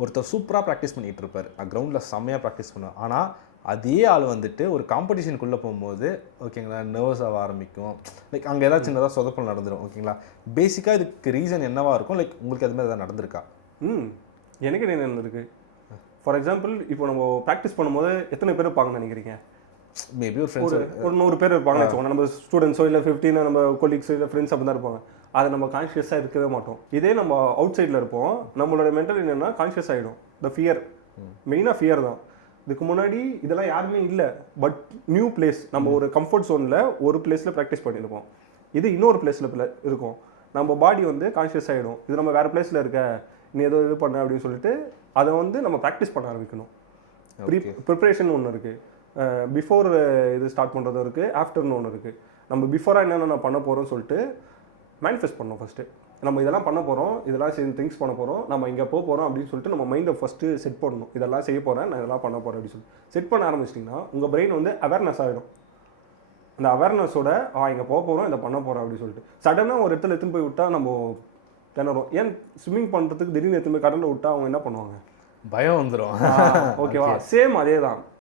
ஒருத்தர் சூப்பராக ப்ராக்டிஸ் பண்ணிகிட்டு இருப்பார், கிரவுண்டில் செம்மையாக ப்ராக்டிஸ் பண்ணுவார். ஆனால் அதே ஆள் வந்துட்டு ஒரு காம்படிஷனுக்குள்ளே போகும்போது ஓகேங்களா நர்வஸ் ஆக ஆரம்பிக்கும், லைக் அங்கே ஏதாவது சின்னதாக சொதப்பல் நடந்துடும். ஓகேங்களா, பேசிக்காக இதுக்கு ரீசன் என்னவா இருக்கும்? லைக் உங்களுக்கு அது மாதிரி எதாவது நடந்திருக்கா? எனக்கு என்ன நடந்திருக்கு? ஃபார் எக்ஸாம்பிள் இப்போ நம்ம ப்ராக்டிஸ் பண்ணும்போது எத்தனை பேர் இருப்பாங்கன்னு நினைக்கிறீங்க? மேபி ஒரு ஃப்ரெண்ட்ஸ் ஒரு 100 பேர் இருப்பாங்கன்னு வச்சுக்கோங்க. நம்ம ஸ்டூடெண்ட்ஸோ இல்லை 15 நம்ம கொலீக்ஸோ இல்லை ஃப்ரெண்ட்ஸ் அப்படி தான் இருப்பாங்க. அதை நம்ம கான்ஷியஸாக இருக்கவே மாட்டோம். இதே நம்ம அவுட் சைடில் இருப்போம், நம்மளோட மென்டல் என்னென்னா கான்ஷியஸ் ஆகிடும். த ஃபியர், மெயினாக ஃபியர் தான். இதுக்கு முன்னாடி இதெல்லாம் யாருமே இல்லை, பட் நியூ பிளேஸ், நம்ம ஒரு கம்ஃபர்ட் ஜோனில் ஒரு பிளேஸில் ப்ராக்டிஸ் பண்ணியிருப்போம். இது இன்னொரு பிளேஸில் இருக்கும். நம்ம பாடி வந்து கான்ஷியஸ் ஆகிடும், இது நம்ம வேறு பிளேஸில் இருக்க, நீ ஏதோ இது பண்ண அப்படின்னு சொல்லிட்டு அதை வந்து நம்ம ப்ராக்டிஸ் பண்ண ஆரம்பிக்கணும். ப்ரிப்ரேஷன் ஒன்று இருக்குது, பிஃபோர் இது ஸ்டார்ட் பண்ணுறதும் இருக்குது, ஆஃப்டர்னு ஒன்று இருக்குது. நம்ம பிஃபோராக என்னென்ன நான் பண்ண போகிறோம்னு சொல்லிட்டு மேனிஃபெஸ்ட் பண்ணோம். ஃபஸ்ட்டு நம்ம இதெல்லாம் பண்ண போகிறோம், இதெல்லாம் திங்ஸ் பண்ண போகிறோம், நம்ம இங்கே போக போகிறோம் அப்படின்னு சொல்லிட்டு நம்ம மைண்டை ஃபஸ்ட்டு செட் பண்ணணும். இதெல்லாம் செய்ய போகிறேன், நான் இதெல்லாம் பண்ண போகிறேன் அப்படின்னு சொல்லிட்டு செட் பண்ண ஆரம்பிச்சிட்டிங்கன்னா உங்கள் பிரெயின் வந்து அவேர்னஸ் ஆகிடும். அந்த அவேர்னஸோட இங்கே போக போகிறோம், இதை பண்ண போகிறோம் அப்படின்னு சொல்லிட்டு சடனாக ஒரு இடத்துல எடுத்துன்னு போய் விட்டால் நம்ம திணறும். ஏன் ஸ்விம்மிங் பண்ணுறதுக்கு திடீர்னு எடுத்துன்னு போய் கடலில் விட்டால் அவங்க என்ன பண்ணுவாங்க? பயம் வந்துடும். ஓகேவா? சேம் அதே தான்.